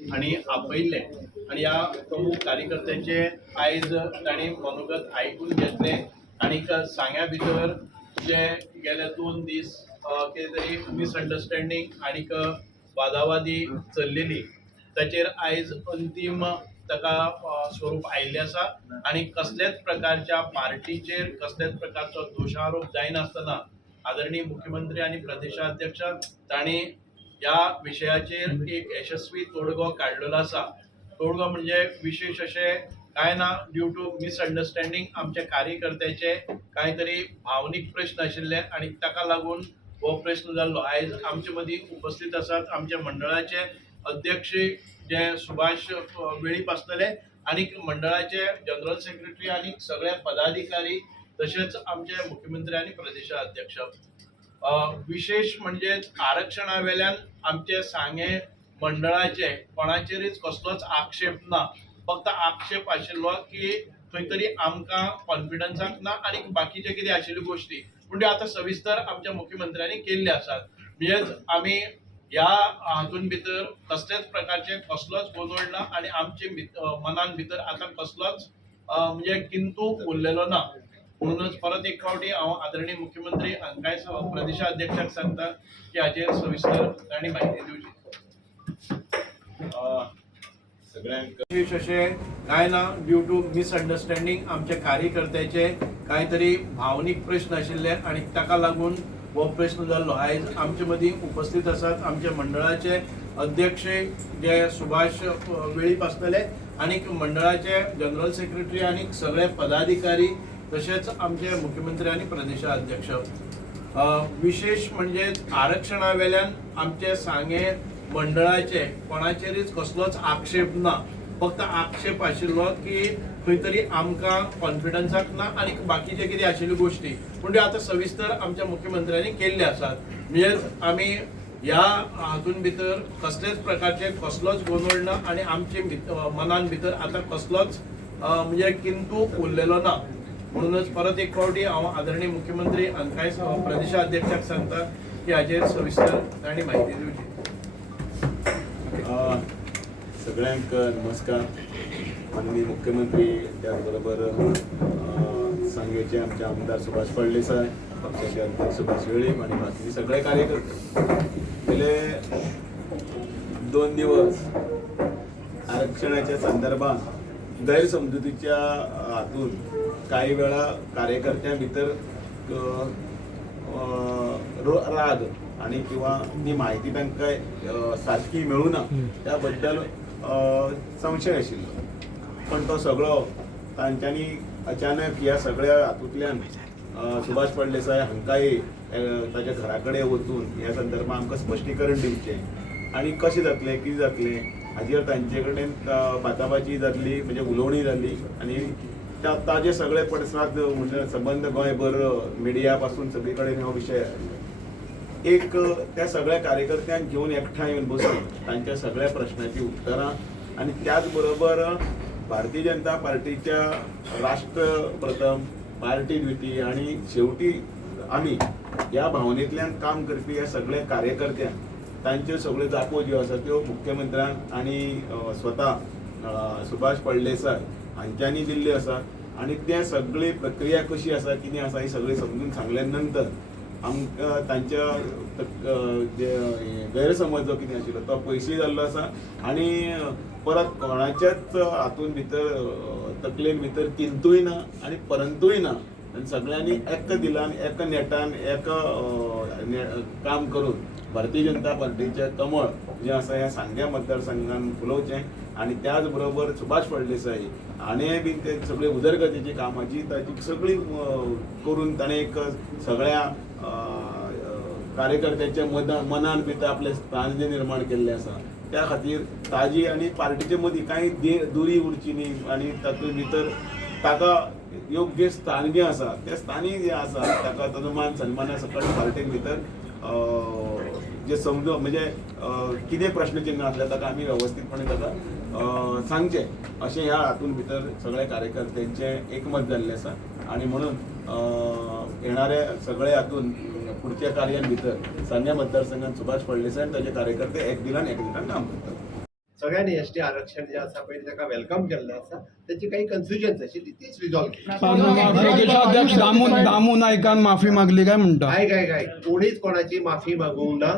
आणि आपयले आणि या प्रमुख कार्यकर्त्यांचे आयज तांणी मनोगत आयकून घेतले आणि सांग्या भितर जे गेले 2 दीस कितें तरी मिसअंडरस्टँडींग आणि वादावादी चल्लेली ताचेर आयज अंतिम ताका स्वरूप आयिल्लें आसा आणि कसल्याच प्रकारच्या पार्टीचेर कसल्याच प्रकारचो दोषारोप जायनासतना आदरणीय मुख्यमंत्री आणि प्रदेशाध्यक्ष तांणी या विषयाचेर एक यशस्वी तोडगो काढलेलो आसा। तोडगो म्हणजे विशेष असे काय ना, ड्यू टू मिसअंडरस्टँडींग आमच्या कार्यकर्त्याचे काहीतरी भावनीक प्रश्न आशिल्ले आणि ताका लागून हो प्रश्न जाल्लो। आयज आमचे मदीं उपस्थित आसात आमच्या मंडळाचे अध्यक्ष जे सुभाष वेळीप आसतले आणि मंडळाचे जनरल सेक्रेटरी आणि सगळे पदाधिकारी तसेच आमचे मुख्यमंत्री आणि प्रदेशाध्यक्ष। विशेष म्हणजे आरक्षणावेल्यान आमचे सांगे मंडळाचे कोणाचेरच कसलोच आक्षेप ना, फक्त आक्षेप आशिल्लो की खंय तरी आमकां कॉन्फिडन्साक ना आणि बाकीचे कितें आशिल्ल्यो गोष्टी म्हणजे आता सविस्तर आमच्या मुख्यमंत्र्यांनी केल्ले आसात। म्हणजेच आमी ह्या हातून भितर कसल्याच प्रकारचे कसलोच गोंधळ ना आणि आमचे मनान भितर आता कसलोच म्हणजे किंतू उरलेलो ना। म्हणूनच परत एक फावटी हांव आदरणीय मुख्यमंत्री आनी कांय प्रदेशाध्यक्षाक सांगता की हाचेर सविस्तर तांणी म्हायती दिवची। सगळ्यांक विशेष असे काय ना, ड्यू टू मिसअंडरस्टँडींग आमच्या कार्यकर्त्याचे काहीतरी भावनीक प्रश्न आशिल्ले आणि ताका लागून हो प्रश्न जाल्लो। आयज आमचे मदीं उपस्थित आसात आमच्या मंडळाचे अध्यक्ष जे सुभाष वेळीप आसतले आणि मंडळाचे जनरल सेक्रेटरी आणि सगळे पदाधिकारी तसेच आमचे मुख्यमंत्री आणि प्रदेशाध्यक्ष। विशेष म्हणजे आरक्षणावेल्यान आमचे सांगे मंडळाचे कोणाचेरच कसलोच आक्षेप ना, फक्त आक्षेप आशिल्लो की खंय तरी आमकां कॉन्फिडन्साक ना आणि बाकीचे कितें आशिल्ल्यो गोष्टी म्हणजे आता सविस्तर आमच्या मुख्यमंत्र्यांनी केल्ले आसात। म्हणजेच आमी ह्या हातून भितर कसलेच प्रकारचे कसलोच गोंधळ ना आणि आमचे मनान भितर आता कसलोच म्हणजे किंतू उरलेलो ना। म्हणूनच परत एक फावटी हांव आदरणीय मुख्यमंत्री आनी कांय प्रदेशाध्यक्षाक सांगता की हाचेर सविस्तर तांणी म्हायती दिवची। सगळ्यांक नमस्कार। माननीय मुख्यमंत्री त्याचबरोबर सांगेचे आमचे आमदार सुभाष फळदेसाय, पक्षाचे अध्यक्ष सुभाष वेळीप आणि बाकी सगळे कार्यकर्ते गेले 2 दिवस आरक्षणाच्या संदर्भात गैरसमजुतीच्या हातून काही वेळा कार्यकर्त्यां भितर राग आणि किंवा ती माहिती तांकां सारकी मेळूना त्या बद्दल संशय आशिल्लो, पण तो सगळो तांच्यांनी अचानक ह्या सगळ्या हातूंतल्यान सुभाष फळदेसाय हांकांय ताच्या घरा कडेन वचून ह्या संदर्भात आमकां स्पश्टीकरण दिवचें आणि कशें जातलें कितें जातलें हाजेर तांचे कडेन बाचाबाची जातली, म्हणजे उलोवणी जाली आणि ताजे सगळे पडसाद म्हणजे संबंध गोंयभर मिडिया पासून सगळे कडेन हो विशय एक त्या सगळ्या कार्यकर्त्यांक घेवन एकठांय येवन बसून तांच्या सगळ्या प्रश्नांची उत्तरां आणि त्याच बरोबर भारतीय जनता पार्टीच्या राष्ट्र प्रथम पार्टी द्वितीय आणि शेवटी आमी ह्या भावनेंतल्यान काम करपी ह्या सगळ्या कार्यकर्त्यांक तांच्यो सगळ्यो जापो ज्यो आसा त्यो मुख्यमंत्र्यान आणि स्वता सुभाष फळदेसाय हांच्यांनी दिल्ल्यो आसात आणि त्या सगळी प्रक्रिया कशी आसा कितें आसा ही सगळी समजून सांगल्या नंतर आमकां तांच्या गैरसमज जो कितें आशिल्लो तो पयसुय जाल्लो आसा आणि परत कोणाच्याच हातून भितर तकलेन भितर किंतूय ना आणि परंतूय ना आणि सगळ्यांनी एक दिलान एक नेटान एक काम करून भारतीय जनता पार्टीचे कमळ जे आसा ह्या सांग्या मतदारसंघान फुलोवचें आणि त्याच बरोबर सुभाष फळदेसाय हाणें बी ते सगळे उदरगतीची कामाची ताची सगळी करून ताणें एक सगळ्या कार्यकर्त्याच्या मनान भितर आपलें स्थान जें निर्माण केल्लें आसा त्या खातीर ताजी आनी पार्टीचे मदीं कांय दुरी उरची न्ही आणि तातूंत भितर ताका योग्य स्थान जें आसा त्या स्थानी जें आसा ताका ताजो मान सन्माना सकट पार्टी भितर जे समजो म्हणजे कितें प्रश्नचिन्ह आसलें ताका आमी वेवस्थीतपणे ताका सांगचें अशें ह्या हातून भितर सगळ्या कार्यकर्त्यांचें एकमत जाल्लें आसा आणि म्हणून येणाऱ्या सगळ्या हातून पुढच्या कार्यां भितर सांग्या मतदारसंघात सुभाष फळदेसाय आनी ताचे कार्यकर्ते एक दिलान काम करतात। सगळ्यांनी एसटी आरक्षण जे आसा पळय ताका वेलकम केल्लें आसा त्याची काही कन्फ्युजन्स आशिल्ली तीच रिजॉल्व केली. प्रदेशाध्यक्ष दामू नायकान माफी मागली काय म्हणटा? काय कोणीच कोणाची माफी मागूंक ना.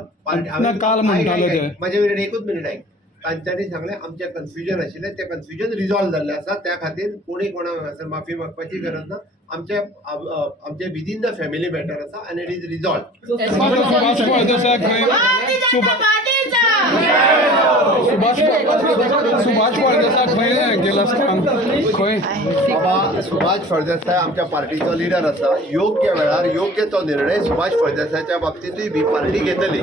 ना, काल म्हणताले ते. माझ्या वेळेर एकूच मिनिट आहे. तांच्यांनी सांगलें आमचें कन्फ्युजन आशिल्लें तें कन्फ्युजन रिजॉल्व जाल्लें आसा त्या खातीर कोणी कोणा हांगासर माफी मागपाची गरज ना. आमचे विदीन द फॅमिली मॅटर आसा आनी it is resolve. Subhash Phaldesai खंय गेला खंय? बाबा सुभाष फळदेसाय आमच्या पार्टीचो लिडर आसा. योग्य वेळार योग्य तो निर्णय सुभाष फळदेसायच्या बाबतीतूय बी पार्टी घेतली.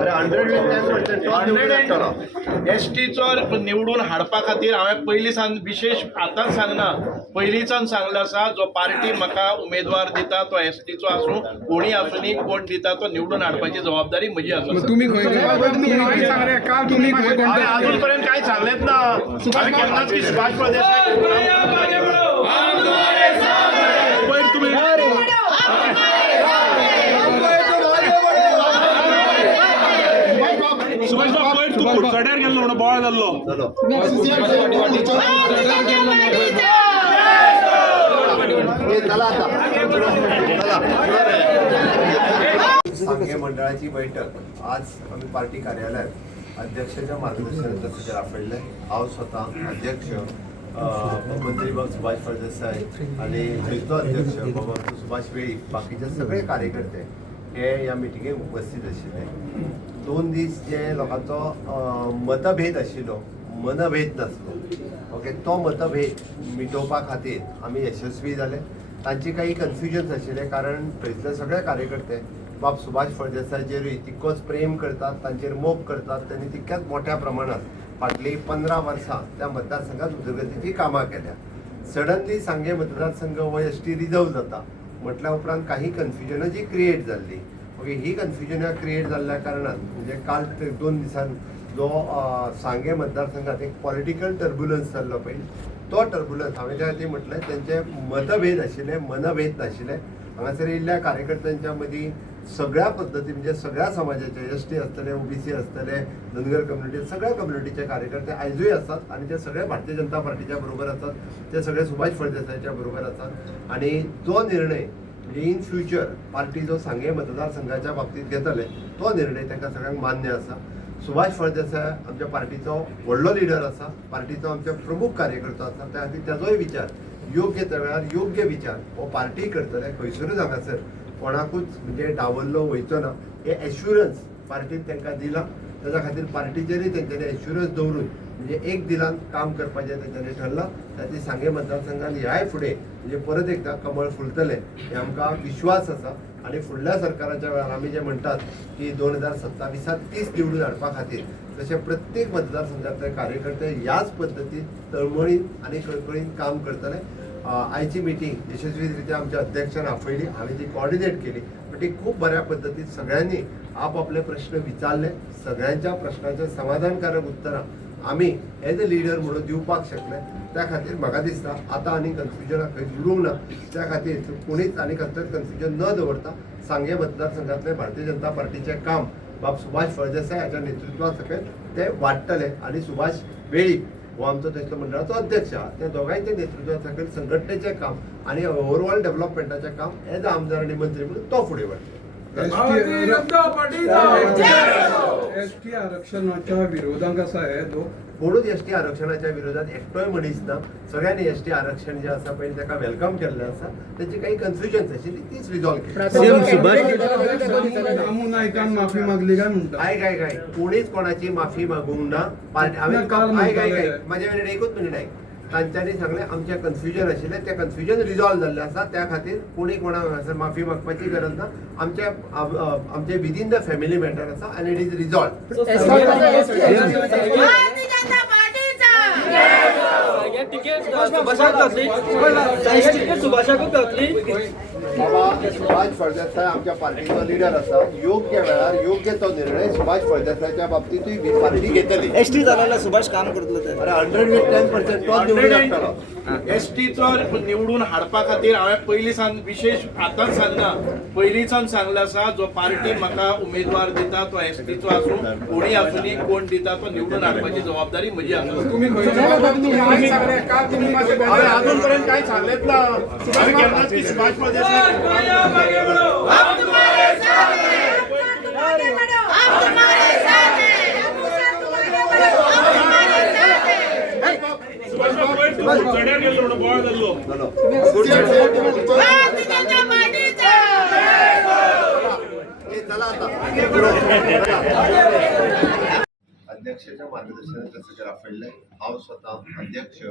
अरे 110% एसटीचो निवडून हाडपा खातीर हांवें पयलींसान विशेष आतांच सांगना, पयलींच्यान सांगलें आसा जो पार्टी म्हाका उमेदवार दिता तो एसटीचो आसूं कोणी आसूं कोण दिता तो निवडून हाडपाची जबाबदारी म्हजी आसा. तुम्ही हांवें अजून पर्यंत कांय सांगलेंच ना. हांवें केन्नाच की सुभाष फळदेसाय पयर तुमी सुभाष बाब पयर तूं कुडचड्यार गेल्लो म्हणून बोवाळ जाल्लो. सांगे मंडळाची बैठक आज आम्ही पार्टी कार्यालयात अध्यक्षाच्या मार्गदर्शनात तसं आपडले. हांव स्वतः अध्यक्ष मंत्री बाब सुभाष फळदेसाय आणि थंयचो अध्यक्ष बाबा सुभाष वेळी बाकीचे सगळे कार्यकर्ते हे ह्या मिटिंगेक उपस्थित आशिल्ले. 2 दीस जे लोकांचो मतभेद आशिल्लो मनभेद नासलो ओके तो मतभेद मिटोवपा खातीर आमी यशस्वी जाले. तांची काही कन्फ्युजन्स आशिल्ले कारण थंयसले सगळे कार्यकर्ते बाब सुभाष फळदेसायचेरूय तितकोच प्रेम करतात, तांचेर मोग करतात. त्यांनी तितक्याच मोठ्या प्रमाणात फाटली 15 वर्सां त्या मतदारसंघात उदरगतीची कामां केल्या. सडनली सांगे मतदारसंघ हो एसटी रिजर्व जाता म्हटल्या उपरांत काही कन्फ्युजनां जी क्रिएट जाल्ली. ओके ही कन्फ्युजनां क्रिएट जाल्ल्या कारणान म्हणजे काल 2 दिसान जो सांगे मतदारसंघात एक पॉलिटिकल टर्ब्युलन्स जाल्लो पळय तो टर्ब्युलन्स हांवें त्या खातीर म्हटलें त्यांचे मतभेद आशिल्ले मनभेद नाशिल्ले. हांगासर येयल्ल्या कार्यकर्त्यांच्या मदीं सगळ्या पद्दती म्हणजे सगळ्या समाजाचे एसटी आसतले ओबीसी आसतले धनगर कम्युनिटी सगळ्या कम्युनिटीचे कार्यकर्ते आयजूय आसात आणि ते सगळे भारतीय जनता पार्टीच्या बरोबर आसात. ते सगळे सुभाष फळदेसायच्या बरोबर आसात आणि तो निर्णय म्हणजे इन फ्युचर पार्टी जो सांगे मतदारसंघाच्या बाबतीत घेतले तो निर्णय तांकां सगळ्यांक मान्य आसा. सुभाष फळदेसाय आमच्या पार्टीचो व्हडलो लिडर आसा, पार्टीचो आमचो प्रमुख कार्यकर्तो आसा. त्या खातीर ताजोय विचार योग्य त्या वेळार योग्य विचार हो पार्टी करतले. खंयसरूच हांगासर कोणाकूच म्हणजे डावल्लो वयचो ना हे एश्युरन्स पार्टीन तांकां दिला. त्याच्या खातीर पार्टीचेरूय तेंच्यांनी एश्युरन्स दवरून म्हणजे एक दिलान काम करपाचें तेंच्यांनी ठरलां. त्याची सांगे मतदारसंघात ह्याय फुडें म्हणजे परत एकदा कमळ फुलतले हे आमकां विश्वास आसा. आणि फुडल्या सरकाराच्या वेळार आमी जे म्हणटात की 2027 30 निवडून हाडपा खातीर तसे प्रत्येक मतदारसंघातले कार्यकर्ते ह्याच पद्दतीन तळमळीन आनी कळकळीन काम करतले. आयची मिटींग यशस्वीरित्या आमच्या अध्यक्षान आपयली, हांवें ती कॉर्डिनेट केली. पण ती खूप बऱ्या पद्दतीन सगळ्यांनी आपापले प्रश्न विचारले. सगळ्यांच्या प्रश्नांचे समाधानकारक उत्तरां आमी एज अ लिडर म्हणून दिवपाक शकले. त्या खातीर म्हाका दिसता आतां आनी कन्फ्युजनां खंय उरूंक ना. त्या खातीर कोणीच आनी कसलेंच कन्फ्युजन न दवरता सांगे मतदारसंघातले भारतीय जनता पार्टीचे काम बाब सुभाष फळदेसाय हाच्या नेतृत्वा सकयल ते वाडटले आणि सुभाष वेळीप हो आमचो थंयचो मंडळाचो अध्यक्ष आहा त्या दोगांयच्या नेतृत्वा सकयल संघटनेचें काम आणि ओवरऑल डेव्हलपमेंटाचें काम एज अ आमदार आणि मंत्री म्हणून तो फुडें व्हरतलो. एसटी आरक्षणाच्या विरोधात कसा आहे तो कोणूच एसटी आरक्षणाच्या विरोधात एकटोय मनीस ना. सगळ्यांनी एसटी आरक्षण जे आसा पळय ताका वेलकम केल्लें आसा. त्याची काही कन्फ्युजन्स आशिल्ली तीच रिजॉल्व केली. दामू नायकान माफी मागली काय म्हणटा? काय कोणीच कोणाची माफी मागूंक ना. ना, काल म्हणताले. माझ्या वेळेर एकूच मिनिट आहे. तांच्यांनी सांगलें आमचें कन्फ्युजन आशिल्लें तें कन्फ्युजन रिजॉल्व जाल्लें आसा. त्या खातीर कोणी कोणाक हांगासर माफी मागपाची गरज ना. आमचे विदीन द फॅमिली मॅटर आसा आनी इट इज रिजॉल्व. तिकीट सुभाषाक घातली बाबा सुभाष फळदेसाय आमच्या पार्टीचो लिडर आसा. योग्य वेळार योग्य तो निर्णय सुभाष फळदेसायच्या बाबतीतूय पार्टी घेतली. एसटी जाल्यार सुभाष काम करतलो ते. अरे 110% तो निवडून येतलो. एसटीचो निवडून हाडपा खातीर हांवें पयलीं सान विशेष आतांच सांगना, पयलींच्यान सांगला आसा जो पार्टी म्हाका उमेदवार दिता तो एसटीचो आसूं कोणी आसूनी कोण दिता तो निवडून हाडपाची जबाबदारी म्हजी आसा. तुम्ही खंयच्या सांगले का तुम्ही माझे हांवें अजून पर्यंत कांय सांगलेच ना. हांवें केन्नाच की सुभाष फळदेसाय अध्यक्षाच्या मार्गदर्शनात कसं करा पडलंय. हांव स्वतः अध्यक्ष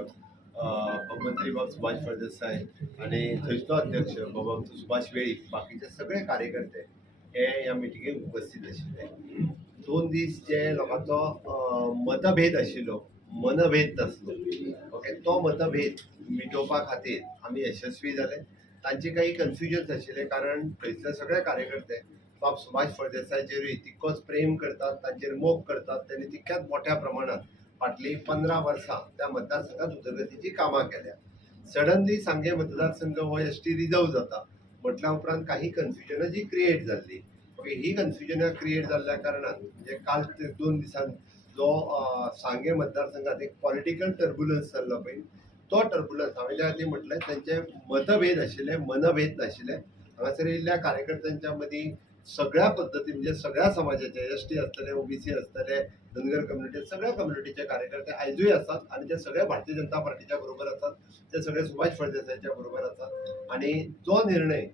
मंत्री बाब सुभाष फळदेसाय आणि थंयचो अध्यक्ष बाबा सुभाष वेळीप बाकीचे सगळे कार्यकर्ते हे ह्या मिटिंगेक उपस्थित आशिल्ले. 2 दीस जे लोकांचो मतभेद आशिल्लो, मनभेद नासलो, ओके, तो मतभेद मिटोवपा खातीर आमी यशस्वी जाले. तांचे काही कन्फ्युजन्स आशिल्ले कारण थंयसले सगळे कार्यकर्ते बाब सुभाष फळदेसायचेरूय तितकोच प्रेम करतात, तांचेर मोग करतात. त्यांनी तितक्याच मोठ्या प्रमाणात फाटली 15 वर्सां त्या मतदारसंघात उदरगतीची कामां केल्या. सडनली सांगे मतदारसंघ हो एसटी रिजर्व जाता म्हटल्या उपरांत काही कन्फ्युजनां जी क्रिएट जाल्ली. ओके, ही कन्फ्युजनां क्रिएट जाल्ल्या कारणान म्हणजे काल 2 दिसान जो सांगे मतदारसंघात एक पॉलिटिकल टर्ब्युलन्स जाल्लो पळय, तो टर्ब्युलन्स हांवें ज्या खातीर म्हटलें तांचे मतभेद आशिल्ले, मनभेद नाशिल्ले. हांगासर येयल्ल्या कार्यकर्त्यांच्या मदीं सगळ्या पद्दती म्हणजे सगळ्या समाजाचे एसटी आसतले, ओबीसी आसतले, धनगर कम्युनिटी सगळ्या कम्युनिटीचे कार्यकर्ते आयजूय आसात आणि ते सगळे भारतीय जनता पार्टीच्या बरोबर आसात. ते सगळे सुभाष फळदेसायच्या बरोबर आसात आणि जो निर्णय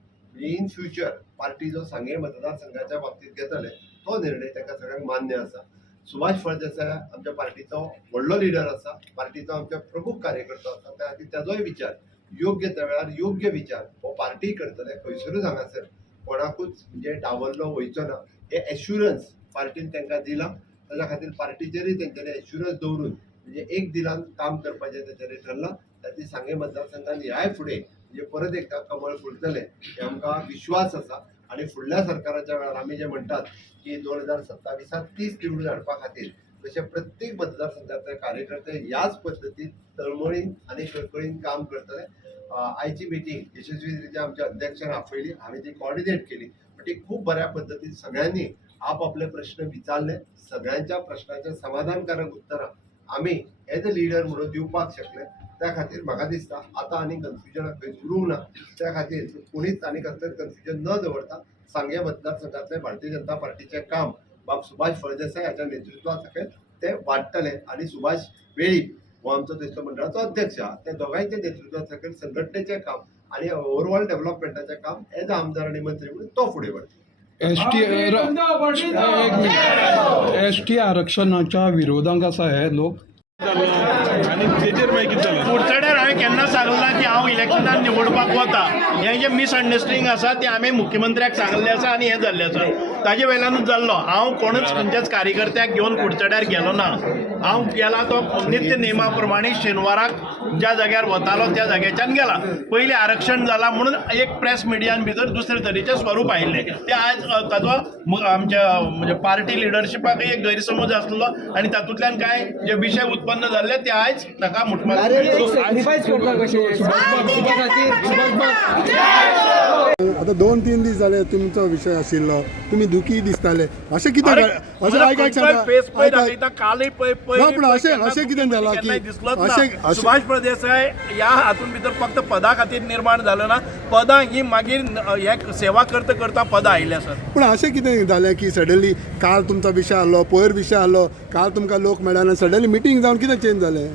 इन फ्युचर पार्टी जो सांगे मतदारसंघाच्या बाबतीत घेतले तो निर्णय ताका सगळ्यांक मान्य आसा. सुभाष फळदेसाय आमच्या पार्टीचो व्हडलो लिडर आसा, पार्टीचो आमच्या प्रमुख कार्यकर्तो आसा. त्या खातीर ताजोय विचार योग्य त्या वेळार योग्य विचार हो पार्टी करतले. खंयसरूच हांगासर कोणाकूच म्हणजे डावरलो वयचो ना. हे एश्युरन्स पार्टीन तांकां दिला. ताच्या खातीर पार्टीचेरूय तेंच्यांनी एश्युरन्स दवरून म्हणजे एक दिलान काम करपाचें तेंच्यांनी ठरलां. ताची सांगे मतदारसंघान ह्याय फुडें म्हणजे परत एकदा कमळ फुलतले हे आमकां विश्वास आसा. आणि फुडल्या सरकाराच्या वेळार आमी जे म्हणटात की 2027 30 निवडून हाडपा खातीर जशे प्रत्येक मतदारसंघातले कार्यकर्ते ह्याच पद्दतीन तळमळीन आणि कळकळीन काम करतले. आयची मिटींग यशस्वीरित्या आमच्या अध्यक्षान आपयली, हांवें ती कॉर्डिनेट केली. ती खूप बऱ्या पद्दतीन सगळ्यांनी आपापले प्रश्न विचारले. सगळ्यांच्या प्रश्नाचे समाधानकारक उत्तरां आमी एज अ लिडर म्हणून दिवपाक शकले. त्या खातीर म्हाका दिसता आतां आनी कन्फ्युजन खंयच उरूंक ना. त्या खातीर कोणीच आनी कसलेंच कन्फ्युजन न दवरता सांगे मतदारसंघातले भारतीय जनता पार्टीचे काम बाब सुभाष फळदेसाय हाच्या नेतृत्वा सकयल ते वाडटले आणि सुभाष वेळीप हो आमचो थंयचो मंडळाचो अध्यक्ष आहा. ते दोगांयचे नेतृत्वा सकयल संघटनेचें काम आणि ओवरऑल डेव्हलपमेंटाचें काम एज अ आमदार आणि मंत्री म्हणून तो फुडें व्हरतलो. एसटी आरक्षणाच्या विरोधांक आसा हे लोक. कुडचड्यार हांवें केन्ना सांगलें ना की हांव इलेक्शनान निवडपाक वता. हें जें मिसअंडरस्टँडिंग आसा तें हांवें मुख्यमंत्र्याक सांगलें आसा आनी हें जाल्लें आसा. ताजे वयल्यानूच जाल्लो. हांव कोणूच खंयच्याच कार्यकर्त्याक घेवन कुडचड्यार गेलो ना. हांव गेला तो नित्य नेमा प्रमाणे शेनवाराक ज्या जाग्यार वतालो त्या जाग्याच्यान गेला. पयलीं आरक्षण जालां म्हणून एक प्रेस मिडियान भितर दुसरे तरेचें स्वरूप आयिल्लें. ते आयज ताचो आमच्या म्हणजे पार्टी लिडरशिपाक एक गैरसमज आसलो आणि तातूंतल्यान कांय जे विशय उत्पन्न जाल्ले ते आयज ताका आता 2-3 दीस जाले तुमचो विषय आशिल्लो, तुम्ही दुखी दिसताले. अशें कितें अशें आयकाक सांगता कालय अशें कितें जालां की सुभाष फळदेसाय ह्या हातूंत भितर फक्त पदा खातीर निर्माण जालो ना. पदां ही मागीर हे सेवा करता करता पदां आयिल्ले आसात. पूण अशें कितें जालें की सडनली काल तुमचो विशय आहलो, पयर विशय आहलो, काल तुमकां लोक मेळना, सडनली मिटींग जावन कितें चेंज जालें?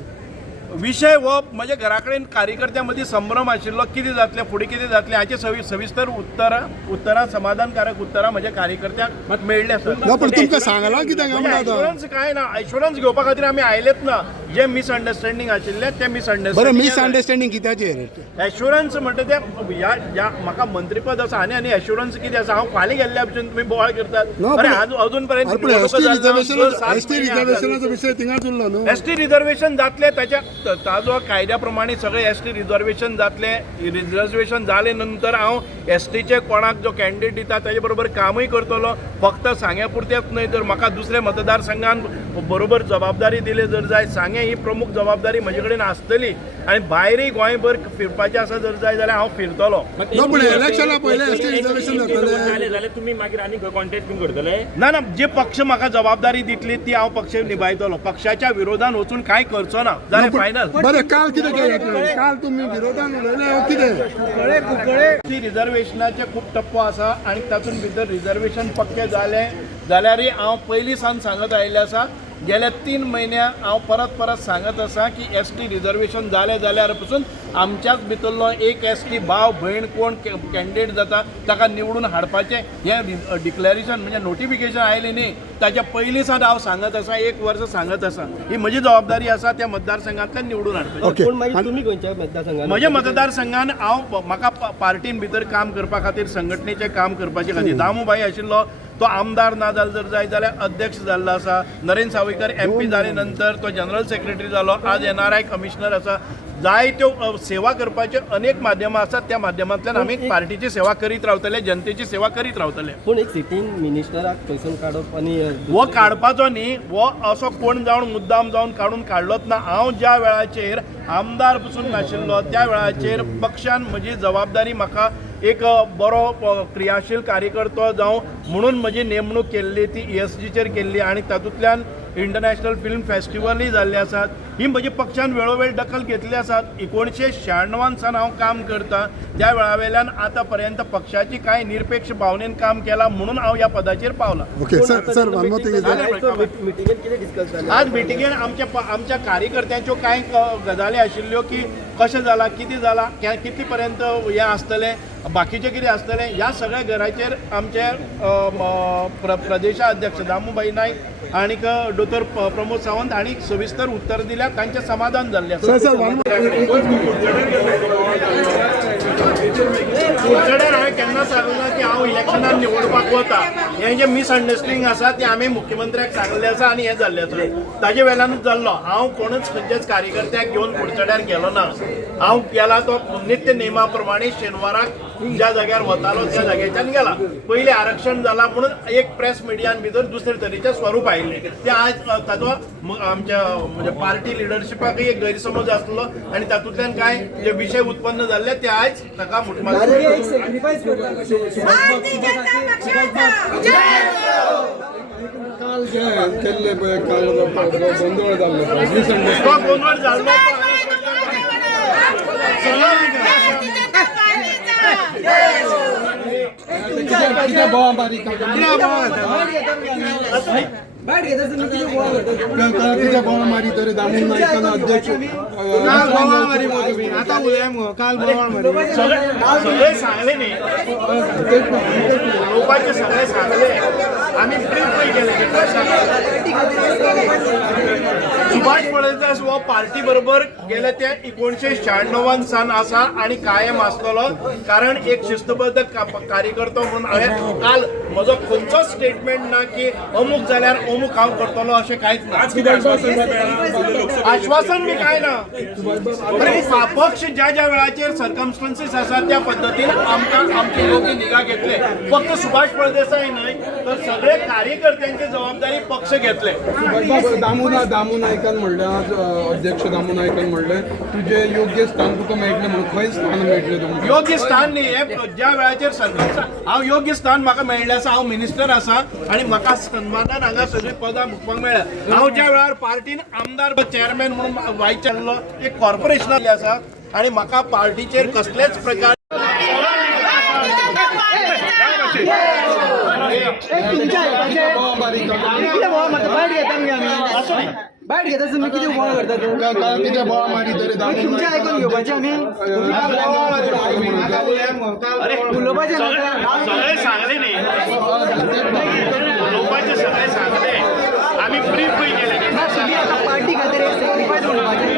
विषय हो म्हज्या घरा कडेन कार्यकर्त्यां मदीं संभ्रम आशिल्लो. कितें जातलें फुडें कितें जातलें हाचे सविस्तर उत्तरां समाधानकारक उत्तरां म्हज्या कार्यकर्त्यांक मेळ्ळी आसात. पूण तुमकां सांगलां कितें एश्युरन्स कांय ना. एश्युरन्स घेवपा खातीर आमी आयलेच ना. जे मिसअंडरस्टँडींग आशिल्लें ते मिसअंडरस्टँडींग कित्याचेर? एश्युरन्स म्हणटा ते ह्या म्हाका मंत्रीपद आसा आनी एश्युरन्स कितें आसा. हांव फाल्यां गेल्ल्या भशेन तुमी बोवाळ करतात. अरे अजून पर्यंत एसटी रिजर्वेशनाचो विशय थिंगाच उरलो न्हू. एसटी रिजर्वेशन जातले ताच्या ताजो कायद्या प्रमाणे सगळे एसटी रिजर्वेशन जातले रिजर्वेशन जाले नंतर हांव एसटीचे कोणाक जो कॅन्डिडेट दिता ताजे बरोबर कामूय करतलो फक्त सांग्या पुरतेच न्हय जर म्हाका दुसऱ्या मतदारसंघान बरोबर जबाबदारी दिली जर जाय सांगे ही प्रमुख जबाबदारी म्हजे कडेन आसतली आनी भायरूय गोंयभर फिरपाचें आसा जर जाय जाल्यार हांव फिरतलो पण इलेक्शना पहिले एसटी रिझर्वेशन जातले जाल्यार तुम्ही मागीर आनी कॉन्टेस्ट बीन करतले ना जे पक्ष म्हाका जबाबदारी दितली ती हांव पक्ष निभायतलो पक्षाच्या विरोधान वचून कांय करचो ना जाल्यार फायनल बरें काल कितें केलें काल तुमी विरोधान उलयले कितें ती रिजर्वेशनाचे खूप टप्पो आसा आनी तातूंत भितर रिजर्वेशन पक्के जाले जाल्यारय हांव पयलीं सावन सांगत आयिल्लें आसा गेल्या 3 म्हयन्या हांव परत सांगत आसा की एसटी रिजर्वेशन जाले जाल्यार पसून आमच्याच भितरलो एक एसटी भाव भयण कोण कॅन्डिडेट जाता ताका निवडून हाडपाचें हें डिक्लेरेशन म्हणजे नोटिफिकेशन आयलें न्ही ताच्या पयलीं सावन हांव सांगत आसा 1 वर्स सांगत आसा ही म्हजी जबाबदारी आसा त्या मतदारसंघांतल्यान निवडून हाडपाची ओके पूण मागीर तुमी खंयच्या मतदारसंघात म्हज्या मतदारसंघान हांव म्हाका पार्टीन भितर काम करपा खातीर संघटनेचें काम करपाचे खातीर दामूबाई आशिल्लो तो आमदार ना जालो जर जाय जाल्यार अध्यक्ष जाल्लो आसा नरेंद्र सावयकर MP जाले नंतर तो जनरल सेक्रेटरी जालो आज NRI कमिशनर आसा जायत्यो सेवा करपाचे अनेक माध्यमां आसात त्या माध्यमांतल्यान आमी पार्टीची सेवा करीत रावतले जनतेची सेवा करीत रावतले पूण एक सिटींग मिनिस्टराक थंयसून काडप आनी वो काडपाचो न्ही वो असो कोण जावन मुद्दाम जावन काडून काडलोच ना हांव ज्या वेळाचेर आमदार पसून नाशिल्लो त्या वेळाचेर पक्षान म्हजी जबाबदारी म्हाका एक बरो क्रियाशील कार्यकर्तो जावं म्हणून म्हजी नेमणूक केल्ली ती ESGचेर केल्ली आनी तातूंतल्यान इंटरनॅशनल फिल्म फेस्टिवलूय जाल्ले आसात ही म्हजी पक्षान वेळोवेळ दखल घेतली आसात 1996 सावन हांव काम करता त्या वेळा वयल्यान आतां पर्यंत पक्षाची कांय निरपेक्ष भावनेन काम केलां म्हणून हांव ह्या पदाचेर पावला okay sir one more thing मिटिंगेत कितें डिस्कस जालें आज मिटिंगेन आमच्या कार्यकर्त्यांच्यो कांय गजाली आशिल्ल्यो की कशें जाला कितें जाला कितले पर्यंत हें आसतलें बाकीचें कितें आसतलें ह्या सगळ्या घराचेर आमचे प्रदेशाध्यक्ष दामूबाई नायक आनीक दोतोर प्रमोद सावंत हांणी सविस्तर उत्तर दिल्या तांचें समाधान जाल्लें आसा सर वन कुडचड्यार हांवें केन्ना सांगलें ना की हांव इलेक्शनान निवडपाक वता हें जें मिसअंडरस्टँडिंग आसा तें आमी मुख्यमंत्र्याक सांगलें आसा आनी हें जाल्लें आसा ताजे वेल्यानूच जाल्लो हांव कोणूच खंयच्याच कार्यकर्त्याक घेवन कुडचड्यार गेलो ना हांव गेला तो नित्य नेमा प्रमाणे शेनवाराक ज्या जाग्यार वतालो त्या जाग्याच्यान गेला पयलीं आरक्षण जाला म्हणून एक प्रेस मिडियान भितर दुसरे तरेचें स्वरूप आयिल्लें तें आज ताचो आमच्या म्हणजे पार्टी लिडरशिपाकय एक गैरसमज आसलो आनी तातूंतल्यान कांय जे विशय उत्पन्न जाल्ले ते आयज ताका मुठमार काल जे केल्ले पळय काल गोंधळ जाल्लो तो गोंधळ जाल्लो कितें बोवा बारीक कितें बोवा मारी तरी दामून नायकान अध्यक्ष सगळे सांगले न्ही लोकांचे सगळे सांगले आमी ब्रीफय केले की सुभाष फळदेसाय हो पार्टी बरोबर गेले ते 1996 सावन आसा आणि कायम आसतलो कारण एक शिस्तबद्ध कार्यकर्तो म्हणून हांवें काल म्हजो खंयचोच स्टेटमेंट ना की अमूक जाल्यार अमूक हांव करतलो अशें कांयच ना आश्वासन बी काय ना पक्ष ज्या ज्या वेळाचेर सर्कमस्टन्सीस आसा त्या पद्दतीन आमकां आमचे लोकी निगा घेतले फक्त सुभाष फळदेसाय न्हय तर सगळे कार्यकर्त्यांची जबाबदारी पक्ष घेतले दामू नायकान म्हणलें आज अध्यक्ष दामू नायकान म्हणलें तुजें योग्य स्थान तुका मेळटलें म्हणून खंय स्थान मेळटलें तुमकां योग्य स्थान न्ही हे ज्या वेळाचेर हांव योग्य स्थान म्हाका मेळ्ळें आसा हांव मिनिस्टर आसा आनी म्हाका सन्मानान हांगा सगळीं पदां भोगपाक मेळ्ळ्या हांव ज्या वेळार पार्टीन आमदार चेअरमॅन म्हणून वायस चॅरलो एक कॉर्पोरेशन आसा आनी म्हाका पार्टीचेर कसलेच प्रकार बायट घेता तुम्ही किती बोवाळ करता कितें बोवा मारी तरी तुमचे आयकून घेवपाचे आमी उलोवपाचे सगळे सांगले न्ही उलोवपाचे सगळे सांगले आमी ब्रीफय केले पार्टी खातीर सॅक्रिफायस करपाचे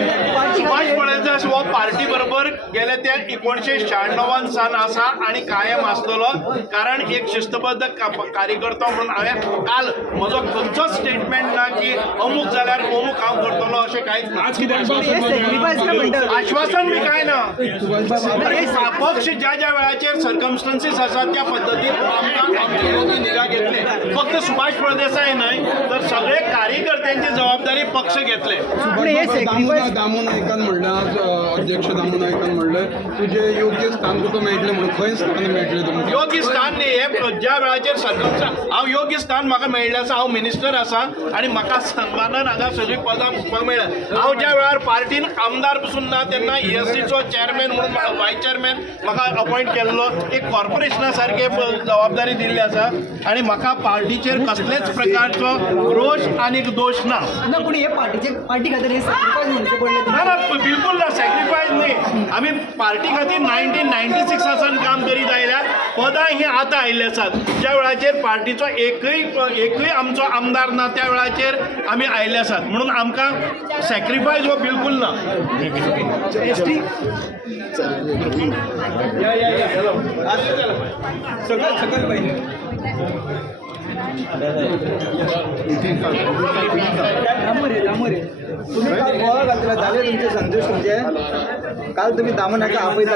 सुभाष फळदेसाय हो पार्टी बरोबर गेले जाल्यार ते 1996 सान आसा आणि कायम आसतलो, कारण एक शिस्तबद्ध कार्यकर्तो म्हणून हांवें काल म्हजो खंयचोच स्टेटमेंट ना की अमूक जाल्यार अमूक हांव करतलो अशें कांयच ना. हे सॅक्रिफायस काय म्हणतात आश्वासन बी काय ना. पक्ष ज्या ज्या वेळाचेर सर्कमस्टन्सीस आसात त्या पद्दतीन आमची योग्य निगा घेतले. फक्त सुभाष फळदेसाय न्हय तर सगळे कार्यकर्त्यांची जबाबदारी पक्ष घेतले. पण हे सॅक्रिफायस दामू नायकान म्हणलें आज अध्यक्ष दामू नायकान म्हणलें तुजें योग्य स्थान तुका मेळटलें म्हणून खंय स्थान मेळटलें तुमकां? योग्य स्थान न्ही, हे ज्या वेळाचेर सर्कमस्टन्स हांव योग्य स्थान म्हाका मेळ्ळें आसा. हांव मिनिस्टर आसा आणि म्हाका सन्मानान हांगा सगळीं पदां भोगपाक मेळ्ळ्या. हांव ज्या वेळार पार्टीन आमदार पसून ना तेन्ना ESCचो चेअरमॅन म्हणून वायस चेअरमॅन म्हाका अपॉयंट केल्लो. एक कॉर्पोरेशना सारके जबाबदारी दिल्ली आसा आणि म्हाका पार्टीचेर कसलेच प्रकारचो रोष आनी दोश ना. ना पूण हे पार्टी खातीर हे सॅक्रिफायस म्हणचे पडले ना ना बिलकुल ना, सॅक्रिफायस न्ही. आमी पार्टी खातीर 1996 सावन काम करीत आयल्यात. पदां ही आतां आयिल्ली आसात. ज्या वेळाचेर पार्टीचो एकूय आमचो आमदार ना त्या वेळाचेर आमी आयिल्ले आसात. म्हणून आमकां सॅक्रिफायस हो बिलकुल ना. दामोरे तुम्ही काल गोळा घातला झाले तुमचे संदेश तुमचे काल तुम्ही दामनाका आपयता